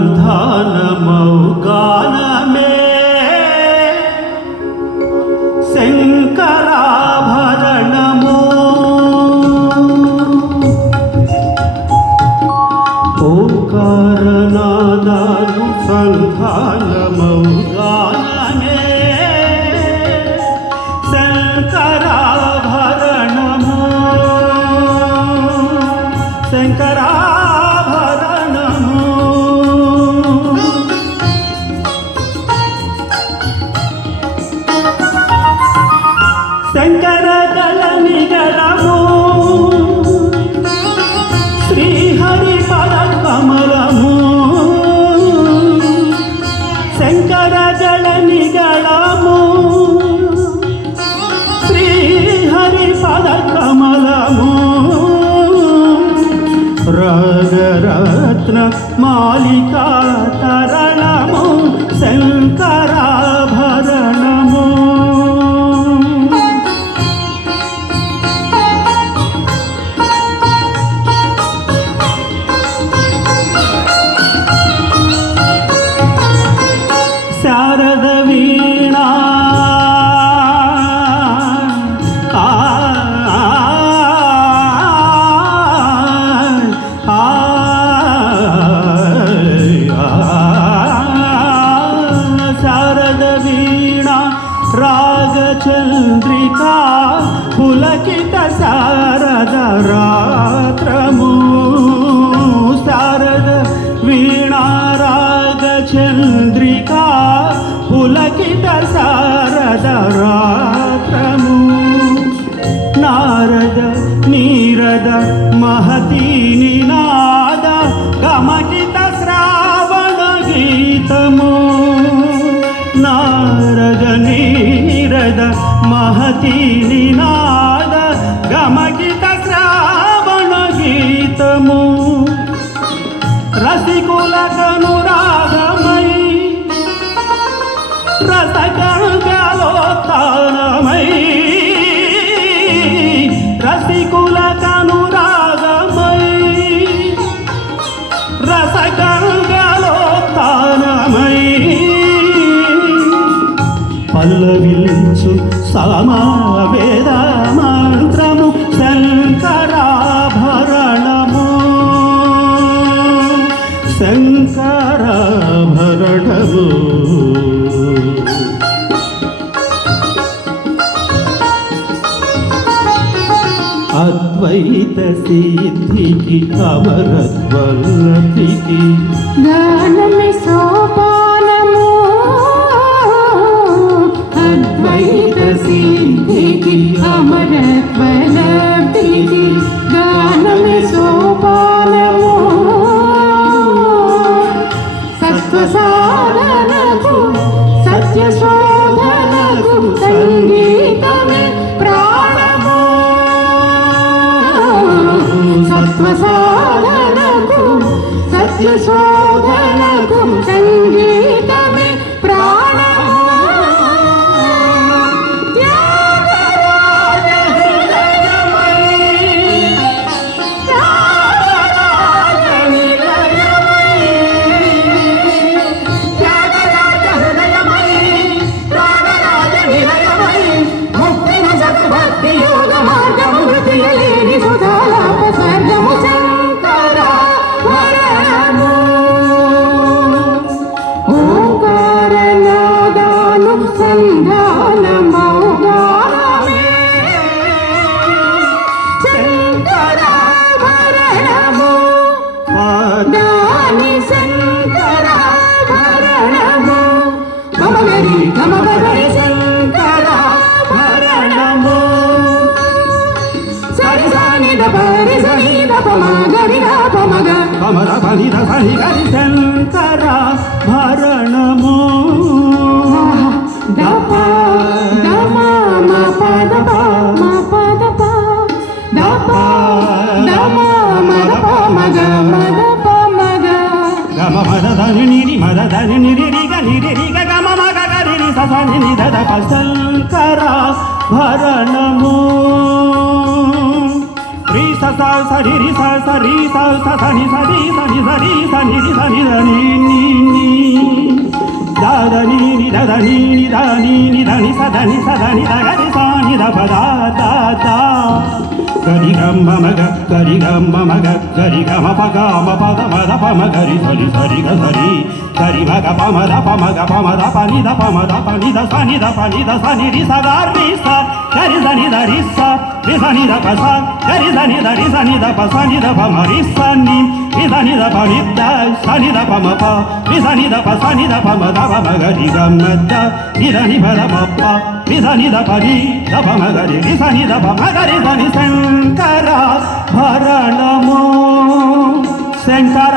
ఓంకారనాదానుసంధానమౌ గానమే శంకరాభరణము. ఓంకారనాదానుసంధానమౌ గానమే శంకరాభరణము. శంకరాభరణము శంకర దళ నిగళము శ్రీహరి పద కమలము. శంకర దళ నిగళము శ్రీహరి పద కమలము. రాగరత్న మాలికా తరణము శంకరాభరణము. శారద వీణా శారద వీణా రాగచంద్రికా పులకిత శారద రాత్రము. శారద వీణా రాగచంద్రికా పులకిత శారద రాత్రము. నారద నీరద మహతీ నినాద గమకిత శ్రావణ గీతము. నారద నీరద మహతీ నినాద గమకిత శ్రావణ గీతము. రసికుల కనురాగమై రసగంగలోత్తానమై. రసికుల కనురాగమై రసగంగలోత్తానమై. పల్లవించు సామవేద మంత్రము శంకరాభరణము. శంకరాభరణము అద్వైత సిద్ధికి అమరత్వలబ్ధికి గానమే సోపానము. అద్వైత సిద్ధికి అమరత్వలబ్ధికి గానమే సోపానము. సత్వసాధనకు సత్యశోధనకు సంగీతమే ప్రాణము. సత్వసాధనకు సత్యశోధనకు సంగీతమే ప్రాణము. త్యాగరాజ హృదయమై త్యాగరాజ నిలయమై త్యాగరాజ హృదయమై త్యాగరాజ నిలయమై ముక్తిన సద్భక్తి యోగ మార్గము హృదయలేని సుధాలాప స్వర్గము శంకరాభరణము. ఓంకారనాదానుసంధానమౌ గానమే శంకరాభరణము. దాని శంకరాభరణము. గమగరి గమగరి శంకరాభరణము. సరి సని ద పరి సని ద పమ గరి ద పమ గ కమల పని రసని గరి శంకరాభరణము. ద ప ద మ మ ప ద ప మ ప ద ప ద ప ద మ మ ద ప మ గ మ ద ప మ గ గమ మద ధని నిరి మద ధని నిరి రి గ గమ మ గ గ రి రి స స సని ని ద ప శంకర భరణము రి స స స రి రి స స రి స స స ని స రి స ని స రి స ని రి స ని ద ని ని ని ద ద ని ని ద ద ని ని ద ని ని ద ని స ద ని స ద ని ద గ రి స ని ద ప ద ద ద గరి గ మ మ గ గరి గ మ మ గ గరి గ మ ప గ మ ప ద మ ద ప మ గ రి స రి స రి గ స రి గరి మ గ ప మ ద ప మ గ ప మ ద ప ని ద ప మ ద ప ని ద స ని ద ప ని ద స ని రి స గ రి స గరి స ని ద రి స రి స ని ద ప స గరి స ని ద రి స ని ద ప స ని ద ప మ రి స ని రి స ని ద ప ని ద స ని ద ప మ ప రి స ని ద ప స ని ద ప మ ద ప మ గ రి గ మ ద ని ద ని ప ద మ ప రి స ని ద ప ని ద ప మ గ రి రి స ని ద ప మ గ రి స ని శంకర భరణము శంకర